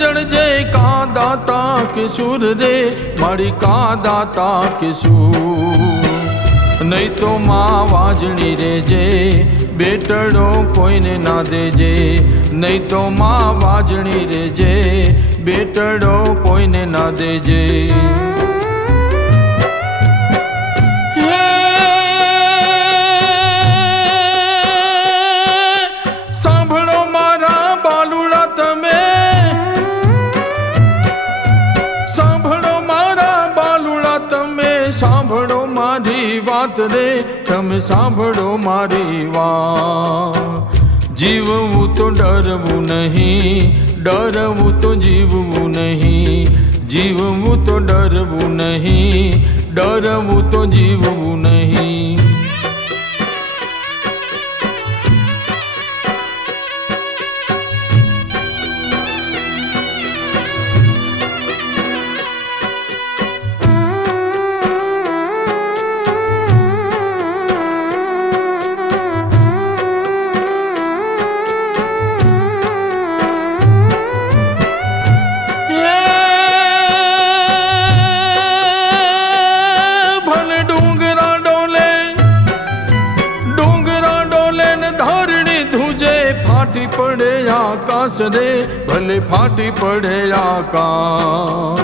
जड़जे का दाता के सुर रे मारी का दाता के सुर नहीं तो माँ वाजणी रेजे बेटड़ो कोईने ना देजे नहीं तो माँ वाजणी रेजे बेटड़ो कोईने ना देजे सांभळो मारा बालुड़ा तमे सांभळो मारा बालुड़ा तमे सांभळो मारी बात रे तमे सांभळो मारी बात जीववू तो डरवू नहीं डरवू तो जीववू नहीं जीववू तो डरवू नहीं डरवू तो जीववू नहीं फाटी पड़े आकाश रे भले फाटी पड़े आकाश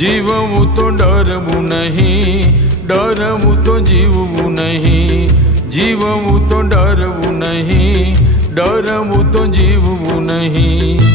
जीववू तो डरवू नहीं डरवू तो जीववू नहीं जीववू तो डरवू नहीं डरवू तो जीववू नहीं